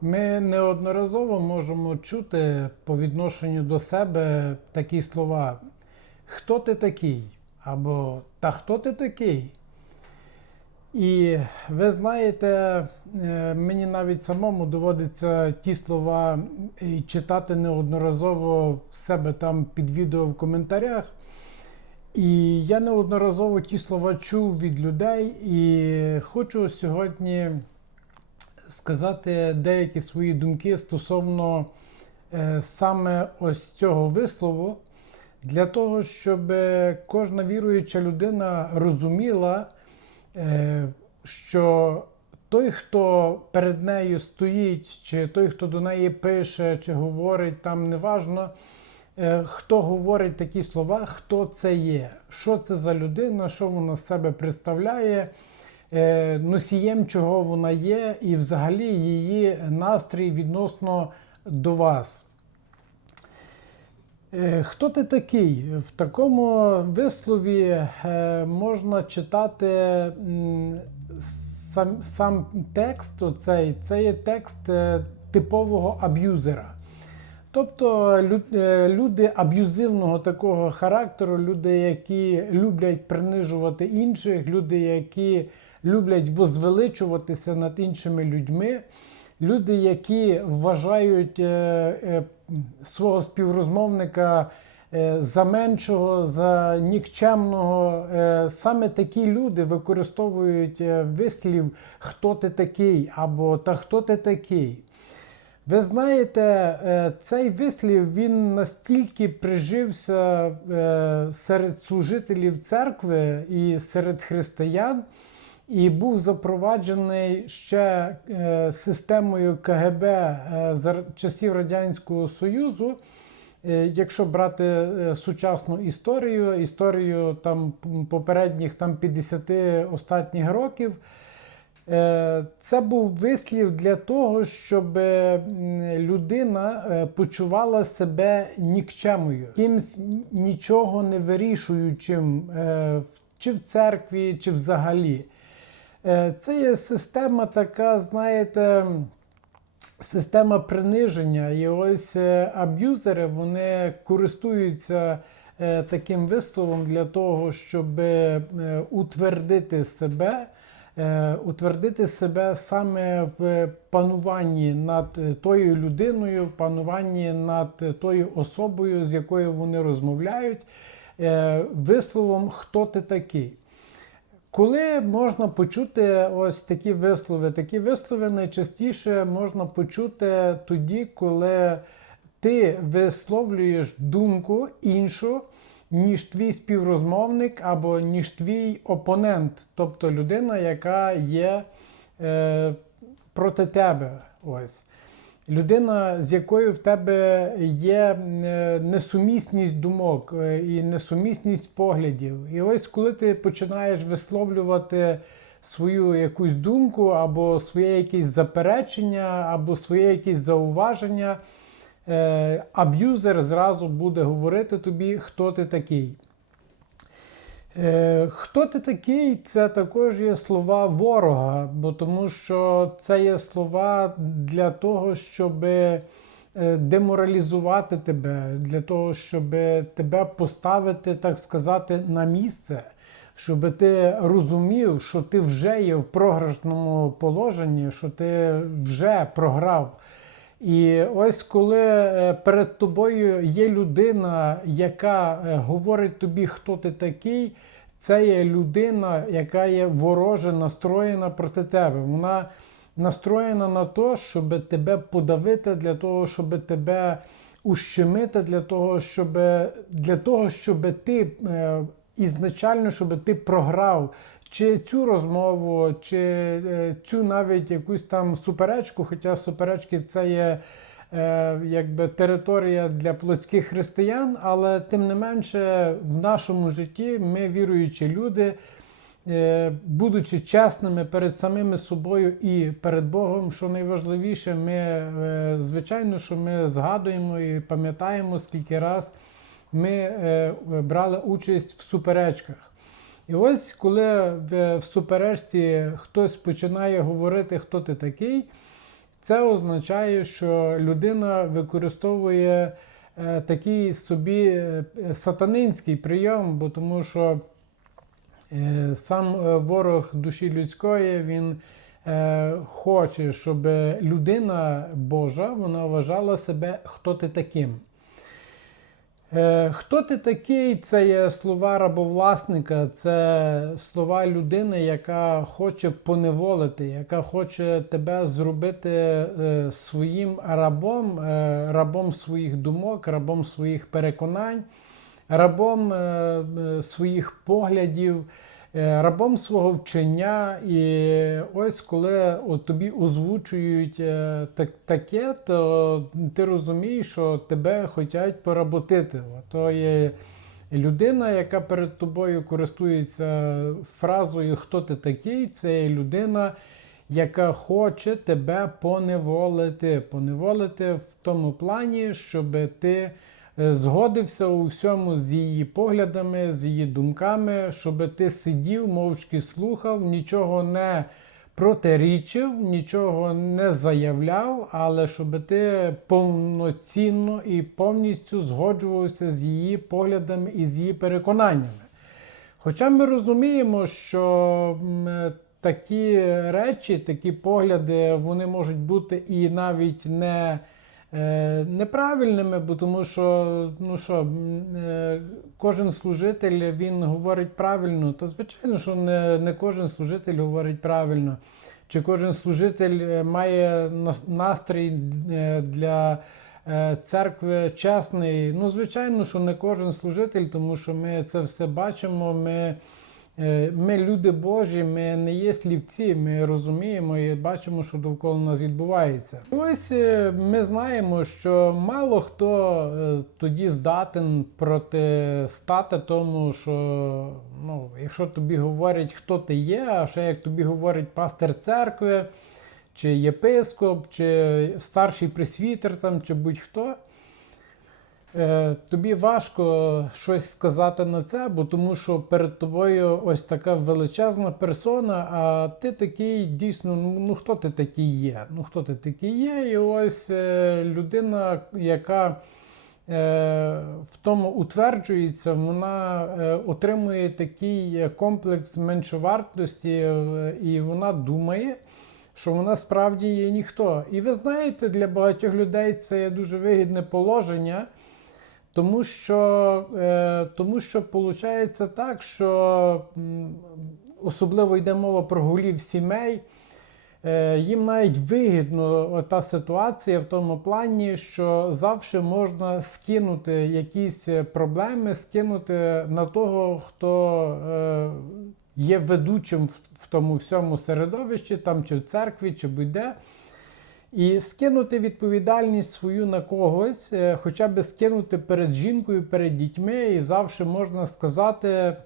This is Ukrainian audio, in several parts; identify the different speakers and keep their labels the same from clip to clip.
Speaker 1: Ми неодноразово можемо чути по відношенню до себе такі слова: Хто ти такий? або Та хто ти такий? І ви знаєте, е, мені навіть самому доводиться ті слова читати неодноразово в себе там під відео в коментарях. І я неодноразово ті слова чув від людей, і хочу сьогодні сказати деякі свої думки стосовно е, саме ось цього вислову, для того, щоб кожна віруюча людина розуміла, е, що той, хто перед нею стоїть, чи той, хто до неї пише, чи говорить, там неважно, е, хто говорить такі слова, хто це є, що це за людина, що вона з себе представляє, е, носієм чого вона є, і взагалі її настрій відносно до вас. Е, Хто ти такий? В такому вислові е, можна читати сам, сам текст. Оцей, це є текст е, типового аб'юзера. Тобто е, люди аб'юзивного такого характеру, люди, які люблять принижувати інших, люди, які люблять возвеличуватися над іншими людьми, люди, які вважають е, е, свого співрозмовника е, за меншого, за нікчемного. Саме такі люди використовують вислів Хто ти такий або Та хто ти такий. Ви знаєте, цей вислів він настільки прижився серед служителів церкви і серед християн, і був запроваджений ще е, системою КГБ е, за часів Радянського Союзу. Е, Якщо брати сучасну історію, історію там попередніх там 50 останніх років, Це був вислів для того, щоб людина почувала себе нікчемою, кимсь нічого не вирішуючим чи в церкві, чи взагалі. Е, Це є система така, знаєте, система приниження. І ось е, аб'юзери вони користуються е, таким висловом для того, щоб утвердити себе. Утвердити себе саме в пануванні над тою людиною, пануванні над тою особою, з якою вони розмовляють, висловом Хто ти такий. Коли можна почути ось такі вислови? Такі вислови найчастіше можна почути тоді, коли ти висловлюєш думку іншу, ніж твій співрозмовник або ніж твій опонент, тобто людина, яка є е, проти тебе. Ось. Людина, з якою в тебе є е, несумісність думок е, і несумісність поглядів. І ось коли ти починаєш висловлювати свою якусь думку, або своє якесь заперечення, або своє якесь зауваження, е, аб'юзер зразу буде говорити тобі, хто ти такий. Е, Хто ти такий? Це також є слова ворога, бо тому що це є слова для того, щоб е, деморалізувати тебе, для того, щоб тебе поставити, так сказати, на місце, щоб ти розумів, що ти вже є в програшному положенні, що ти вже програв. І ось коли е, перед тобою є людина, яка е, говорить тобі, хто ти такий, це є людина, яка є вороже настроєна проти тебе. Вона настроєна на те, щоб тебе подавити, для того, щоб тебе ущемити, для того, щоб, для того, щоб ти е, ізначально, щоб ти програв чи цю розмову, чи е, цю навіть якусь там суперечку, хоча суперечки це є е, якби територія для плотських християн, але тим не менше в нашому житті ми віруючі люди. е, Будучи чесними перед самими собою і перед Богом, що найважливіше, ми звичайно, що ми згадуємо і пам'ятаємо, скільки раз ми брали участь в суперечках. І ось коли в, суперечці хтось починає говорити, хто ти такий, це означає, що людина використовує е, такий собі е, сатанинський прийом, бо тому що е, сам ворог душі людської він хоче, щоб людина Божа вона вважала себе хто ти таким. Е, Хто ти такий? Це є слова рабовласника, це слова людини, яка хоче поневолити, яка хоче тебе зробити е, своїм рабом, е, рабом своїх думок, рабом своїх переконань, рабом своїх поглядів, рабом свого вчення. І ось коли от тобі озвучують е, так, таке, то ти розумієш, що тебе хочуть поработити. То є людина, яка перед тобою користується фразою Хто ти такий? Це є людина. Яка хоче тебе поневолити, поневолити в тому плані, щоб ти е, згодився у всьому з її поглядами, з її думками, щоб ти сидів, мовчки слухав, нічого не протирічив, нічого не заявляв, але щоб ти повноцінно і повністю згоджувався з її поглядами і з її переконаннями. Хоча ми розуміємо, що такі речі, такі погляди, вони можуть бути і навіть не е, неправильними, бо тому що, ну що, е, кожен служитель він говорить правильно, то звичайно, що не, не кожен служитель говорить правильно. Чи кожен служитель е, має настрій е, для е, церкви чесний? Ну, звичайно, що не кожен служитель, тому що ми це все бачимо. Ми, е, ми люди Божі, ми не є слівці, ми розуміємо і бачимо, що довкола нас відбувається. Ось е, ми знаємо, що мало хто е, тоді здатен протистати тому, що ну, якщо тобі говорять, хто ти є, а ще як тобі говорить пастир церкви, чи єпископ, чи старший пресвітер, там, чи будь-хто. Е, Тобі важко щось сказати на це, бо тому що перед тобою ось така величезна персона, а ти такий дійсно, ну, ну хто ти такий є? Ну хто ти такий є? І ось е, людина, яка е, в тому утверджується, вона е, отримує такий е, комплекс меншовартості, е, і вона думає, що вона справді є ніхто. І ви знаєте, для багатьох людей це є дуже вигідне положення. Тому що, е, тому що виходить так, що особливо йде мова про голів сімей. Е, їм навіть вигідно та ситуація в тому плані, що завжди можна скинути якісь проблеми, скинути на того, хто е, є ведучим в, тому всьому середовищі, там чи в церкві, чи будь-де. І скинути відповідальність свою на когось, е, хоча б скинути перед жінкою, перед дітьми, і завжди можна сказати: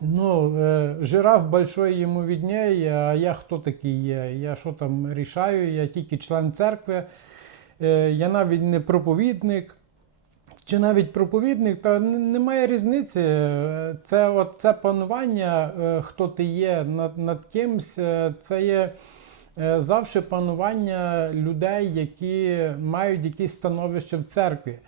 Speaker 1: ну, е, жираф большой йому відняє, а я хто такий є? Я що там рішаю? Я тільки член церкви, е, я навіть не проповідник. Чи навіть проповідник, та немає різниці. Це, от, це панування, хто ти є над, над кимсь, це є завжди панування людей, які мають якісь становище в церкві.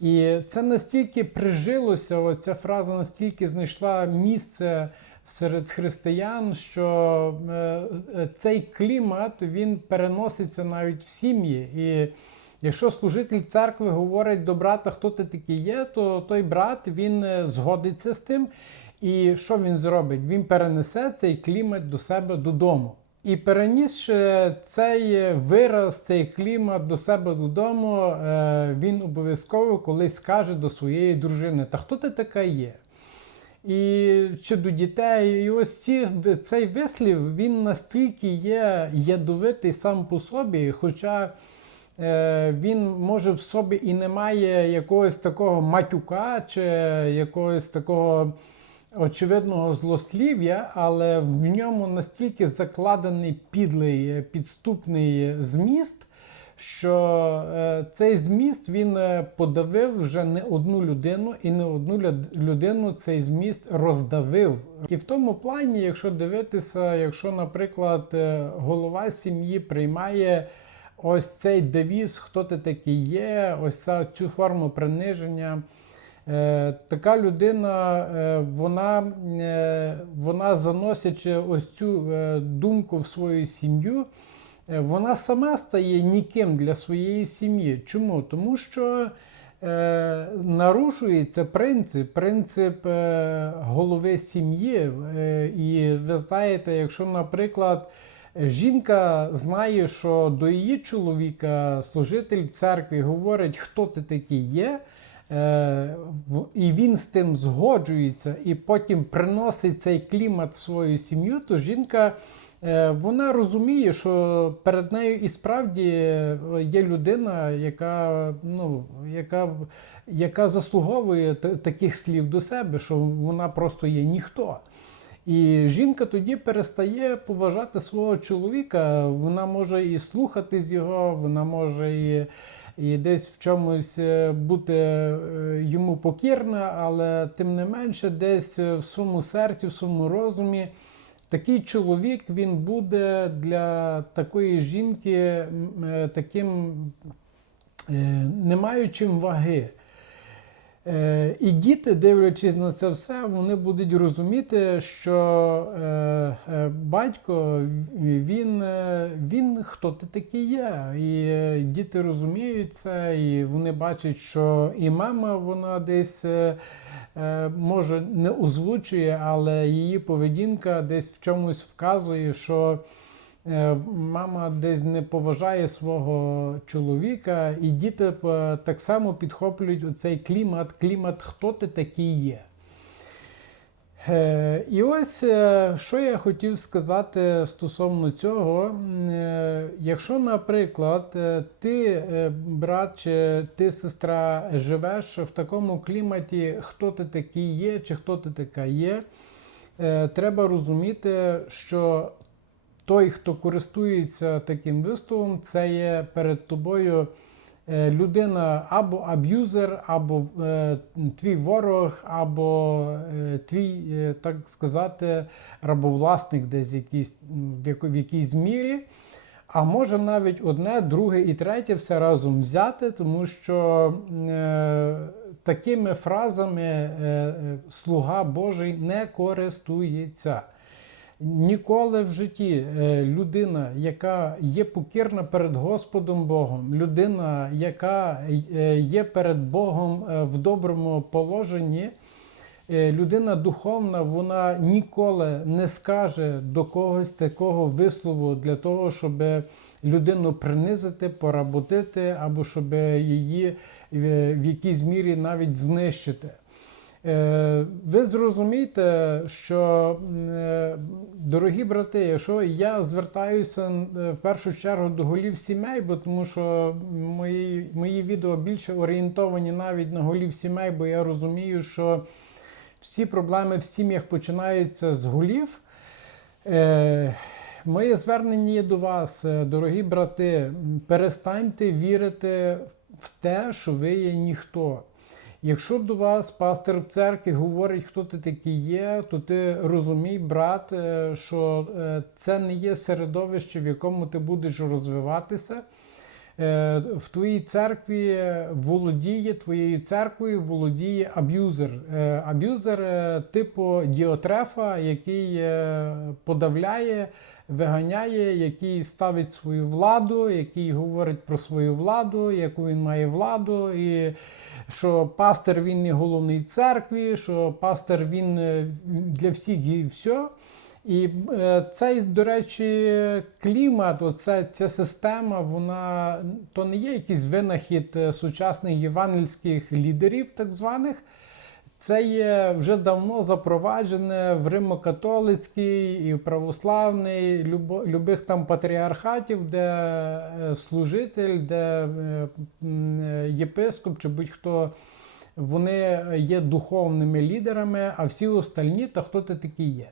Speaker 1: І це настільки прижилося, оця фраза настільки знайшла місце серед християн, що е, е, цей клімат він переноситься навіть в сім'ї. І якщо служитель церкви говорить до брата, хто ти такий є, то той брат він е, згодиться з тим. І що він зробить? Він перенесе цей клімат до себе додому. І перенісши цей вираз, цей клімат до себе додому, е, він обов'язково колись скаже до своєї дружини: Та хто ти така є? І чи до дітей, і ось ці, цей вислів він настільки є ядовитий сам по собі, хоча е, він може в собі і не має якогось такого матюка чи якогось такого очевидного злослів'я, але в ньому настільки закладений підлий е, підступний зміст, що е, цей зміст він е, подавив вже не одну людину, і не одну люд- людину цей зміст роздавив. І в тому плані, якщо дивитися, якщо, наприклад, е, голова сім'ї приймає ось цей девіз, хто ти такий є, ось ця, цю форму приниження. Е, така людина, е, вона, е, вона заносячи ось цю думку в свою сім'ю, вона сама стає ніким для своєї сім'ї. Чому? Тому що нарушується принцип, принцип голови сім'ї. І ви знаєте, якщо, наприклад, жінка знає, що до її чоловіка служитель в церкві говорить, хто ти такий є. Е, і він з тим згоджується, і потім приносить цей клімат в свою сім'ю, то жінка е, вона розуміє, що перед нею і справді е, є людина, яка, ну, яка, яка заслуговує та- таких слів до себе, що вона просто є ніхто. І жінка тоді перестає поважати свого чоловіка. Вона може і слухатись його, вона може і, і десь в чомусь е, бути е, йому покірна, але тим не менше, десь е, в своєму серці, в своєму розумі. Такий чоловік він буде для такої жінки таким не маючим ваги. Е, І діти, дивлячись на це все, вони будуть розуміти, що е, е, батько він, він хто ти такий є. І діти розуміють це, і вони бачать, що і мама вона десь може не озвучує, але її поведінка десь в чомусь вказує, що. Е, Мама десь не поважає свого чоловіка, і діти е, так само підхоплюють цей клімат, клімат, хто ти такий є. Е, І ось що я хотів сказати стосовно цього. Якщо, наприклад, ти, брат чи ти, сестра, живеш в такому кліматі, хто ти такий є, чи хто ти така є, треба розуміти, що той, хто користується таким висловом, це є перед тобою е, людина або аб'юзер, або е, твій ворог, або е, твій, так сказати, рабовласник десь якийсь, в, в якійсь мірі. А може навіть одне, друге і третє все разом взяти, тому що е, такими фразами е, слуга Божий не користується. Ніколи в житті е, людина, яка є покірна перед Господом Богом, людина, яка е, є перед Богом е, в доброму положенні, людина духовна, вона ніколи не скаже до когось такого вислову для того, щоб людину принизити, поработити, або щоб її в якійсь мірі навіть знищити. Е, Ви зрозумієте, що, е, дорогі брати, якщо я звертаюся е, в першу чергу до голів сімей, бо тому що мої, мої відео більше орієнтовані навіть на голів сімей, бо я розумію, що всі проблеми в сім'ях починаються з голів. Моє звернення є до вас, дорогі брати, перестаньте вірити в те, що ви є ніхто. Якщо до вас пастор в церкві говорить, хто ти такий є, то ти розумій, брат, е, що е, це не є середовище, в якому ти будеш розвиватися. Е, В твоїй церкві володіє твоєю церквою, володіє аб'юзер. Е, Аб'юзер е, типу Діотрефа, який подавляє, виганяє, який ставить свою владу, який говорить про свою владу, яку він має владу, і що пастор він не головний в церкві, що пастор він для всіх і все. І е, цей, до речі, клімат, оця ця система, вона то не є якийсь винахід е, сучасних євангельських лідерів, так званих. Це є вже давно запроваджене в Римо-католицький і православний, любих там патріархатів, де е, служитель, де єпископ чи будь-хто, вони є духовними лідерами, а всі остальні, та хто ти такий є.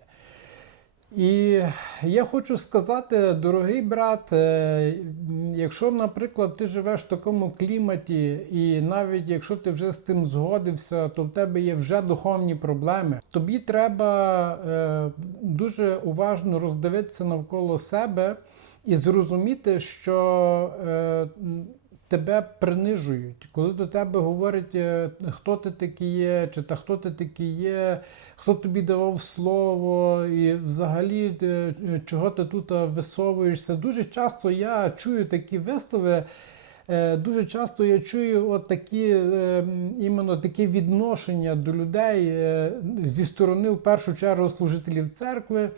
Speaker 1: І я хочу сказати, дорогий брат, е, якщо, наприклад, ти живеш в такому кліматі, і навіть якщо ти вже з тим згодився, то в тебе є вже духовні проблеми. Тобі треба е, дуже уважно роздивитися навколо себе і зрозуміти, що е, тебе принижують. Коли до тебе говорять, хто ти такий є, чи та хто ти такий є, хто тобі давав слово, і взагалі е, чого ти тут е, висовуєшся. Дуже часто я чую такі вислови. Е, Дуже часто я чую от такі, е, іменно такі відношення до людей е, зі сторони, в першу чергу, служителів церкви.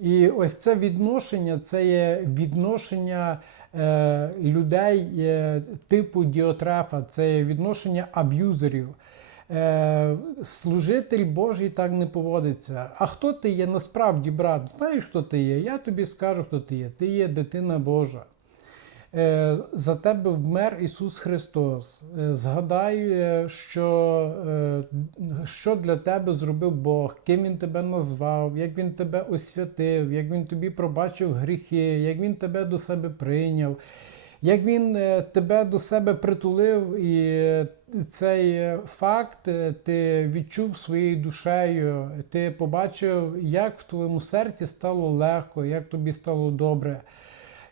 Speaker 1: І ось це відношення це є відношення е, людей е, типу Діотрефа, це є відношення аб'юзерів. Е, служитель Божий так не поводиться. А хто ти є насправді, брат? Знаєш, хто ти є? Я тобі скажу, хто ти є. Ти є дитина Божа. Е, За тебе вмер Ісус Христос. Е, Згадай, е, що, е, що для тебе зробив Бог, ким Він тебе назвав, як Він тебе освятив, як Він тобі пробачив гріхи, як Він тебе до себе прийняв, як Він е, тебе до себе притулив, і е, цей е, факт ти відчув своєю душею, ти побачив, як в твоєму серці стало легко, як тобі стало добре.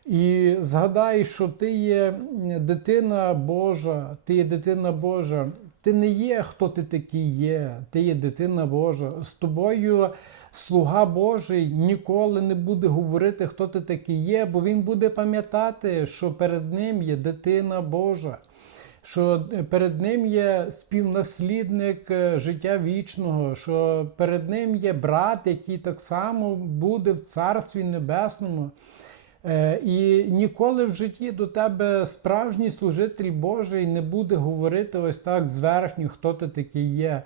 Speaker 1: І згадай, що ти є дитина Божа, ти є дитина Божа. Ти не є, хто ти такий є, ти є дитина Божа. З тобою слуга Божий ніколи не буде говорити, хто ти такий є, бо він буде пам'ятати, що перед ним є дитина Божа, що перед ним є співнаслідник е, життя вічного, що перед ним є брат, який так само буде в Царстві Небесному. Е, І ніколи в житті до тебе справжній служитель Божий не буде говорити ось так зверхньо, хто ти такий є.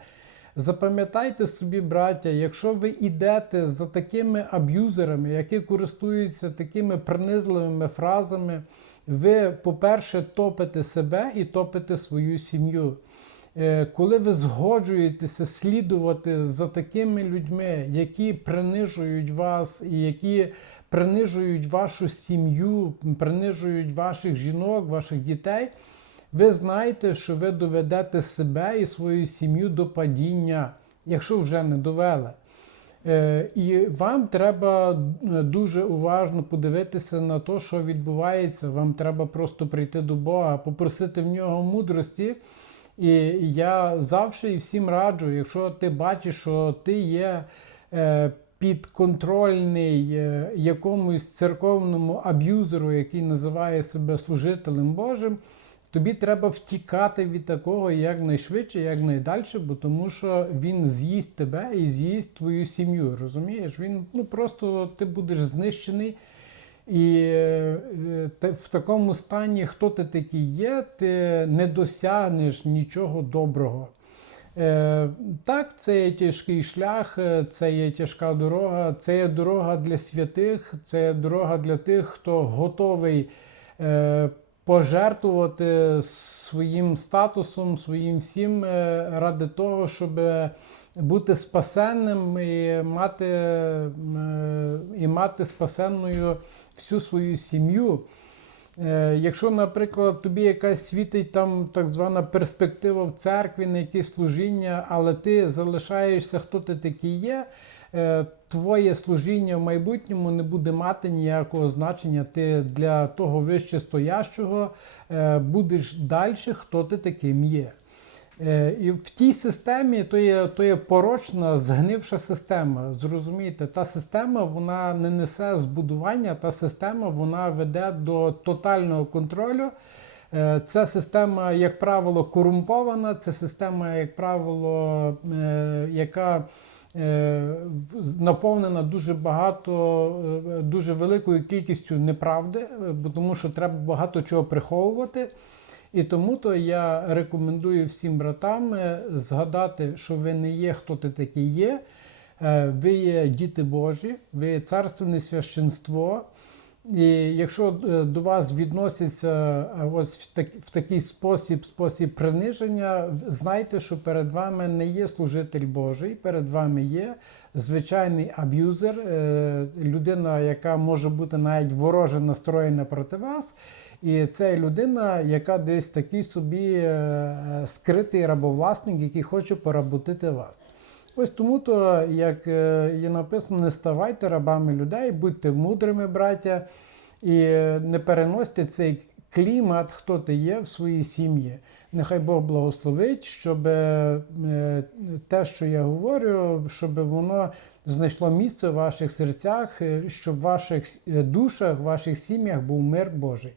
Speaker 1: Запам'ятайте собі, браття, якщо ви йдете за такими аб'юзерами, які користуються такими принизливими фразами, ви, по-перше, топите себе і топите свою сім'ю. Е, Коли ви згоджуєтеся слідувати за такими людьми, які принижують вас і які принижують вашу сім'ю, принижують ваших жінок, ваших дітей, ви знаєте, що ви доведете себе і свою сім'ю до падіння, якщо вже не довели. Е, І вам треба е, дуже уважно подивитися на те, що відбувається. Вам треба просто прийти до Бога, попросити в нього мудрості. І я завжди і всім раджу, якщо ти бачиш, що ти є е, підконтрольний якомусь церковному аб'юзеру, який називає себе служителем Божим, тобі треба втікати від такого якнайшвидше, якнайдальше, бо тому що він з'їсть тебе і з'їсть твою сім'ю. Розумієш? Він ну просто ти будеш знищений. І е, те- в такому стані, хто ти такий є, ти не досягнеш нічого доброго. Е, Так, це є тяжкий шлях, е, це є тяжка дорога, це є дорога для святих, це є дорога для тих, хто готовий пожертвувати своїм статусом, своїм всім е, ради того, щоб бути спасенним і мати, е, і мати спасенною всю свою сім'ю. Е, Якщо, наприклад, тобі якась світить там так звана перспектива в церкві на якесь служіння, але ти залишаєшся, хто ти такий є, твоє служіння в майбутньому не буде мати ніякого значення. Ти для того вище стоящого е, будеш далі, хто ти таким є. Е, І в тій системі то є, то є порочна, згнивша система. Зрозумієте, та система вона не несе збудування, та система вона веде до тотального контролю. Е, Ця система, як правило, корумпована, це система, як правило, е, яка е, наповнена дуже багато, дуже великою кількістю неправди, тому що треба багато чого приховувати. І тому то я рекомендую всім братам згадати, що ви не є, хто ти такий є. Ви є діти Божі, ви є царственне священство. І якщо е, до вас відносяться е, ось в, так, в такий спосіб, спосіб приниження, знайте, що перед вами не є служитель Божий, перед вами є звичайний аб'юзер, е, людина, яка може бути навіть вороже настроєна проти вас. І це людина, яка десь такий собі скритий рабовласник, який хоче поработити вас. Ось тому то, як е, є написано, не ставайте рабами людей, будьте мудрими, браття. і не переносьте цей клімат, хто ти є в своїй сім'ї. Нехай Бог благословить, щоб е, те, що я говорю, щоб воно знайшло місце в ваших серцях, е, щоб в ваших душах, в ваших сім'ях був мир Божий.